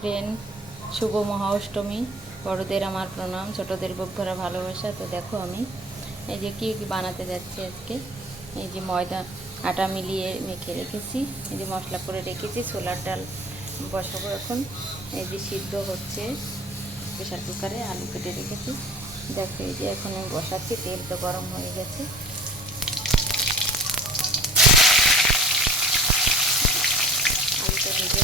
Friend, শুভ মহা অষ্টমী। বড়দের আমার প্রণাম, ছোটদের বুক ভরা ভালোবাসা। তো দেখো আমি এই যে কী কী বানাতে যাচ্ছি আজকে। এই যে ময়দা আটা মিলিয়ে মেখে রেখেছি, এই যে মশলা করে রেখেছি। ছোলার ডাল বসাবো এখন। এই যে সিদ্ধ হচ্ছে প্রেশার কুকারে, আলু কেটে রেখেছি। দেখো এই যে এখন আমি বসাচ্ছি, তেল তো গরম হয়ে গেছে। আলুটা ভেজে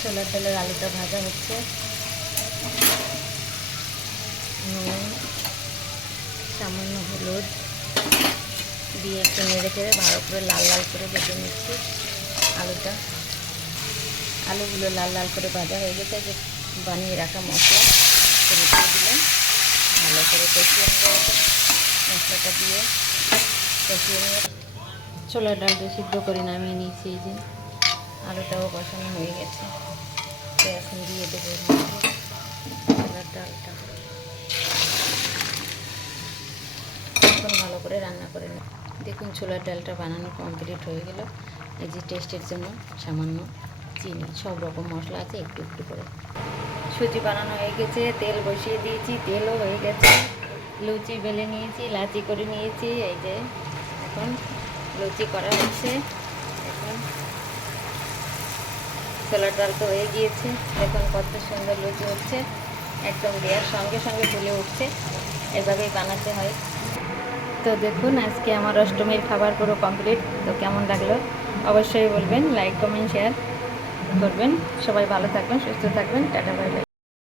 ছোলার ডালের আলুটা ভাজা হচ্ছে। নুন, সামান্য হলুদ দিয়ে একটু নেড়ে চেড়ে ভালো করে লাল লাল করে ভেজে নিচ্ছি আলুগুলো লাল লাল করে ভাজা হয়ে গেছে। যে বানিয়ে রাখা মশলা করে দিয়ে দিলাম, ভালো করে কষিয়ে নেব। মশলাটা দিয়ে কষিয়ে নিয়ে ছোলার ডালটা সিদ্ধ করে নামিয়ে নিয়েছি। এই যে আলুটাও কষানো হয়ে গেছে, তো এখন দিয়ে দেবো ছোলার ডালটা। এখন ভালো করে রান্না করে নেব। দেখুন ছোলার ডালটা বানানো কমপ্লিট হয়ে গেল। এই যে টেস্টের জন্য সামান্য চিনি, সব রকম মশলা আছে একটু একটু করে। সুজি বানানো হয়ে গেছে, তেল বসিয়ে দিয়েছি, তেলও হয়ে গেছে। লুচি বেলে নিয়েছি, লাচি করে নিয়েছি। এই যে এখন লুচি করা হচ্ছে। এখন ছোলার ডাল তো হয়ে গিয়েছে, এখন কত সুন্দর লুচি হচ্ছে। একদম দেওয়ার সঙ্গে সঙ্গে ফুলে উঠছে, এভাবেই বানাতে হয়। তো দেখুন আজকে আমার অষ্টমীর খাবার পুরো কমপ্লিট। তো কেমন লাগলো অবশ্যই বলবেন, লাইক কমেন্ট শেয়ার করবেন। সবাই ভালো থাকবেন, সুস্থ থাকবেন। Tata bye bye.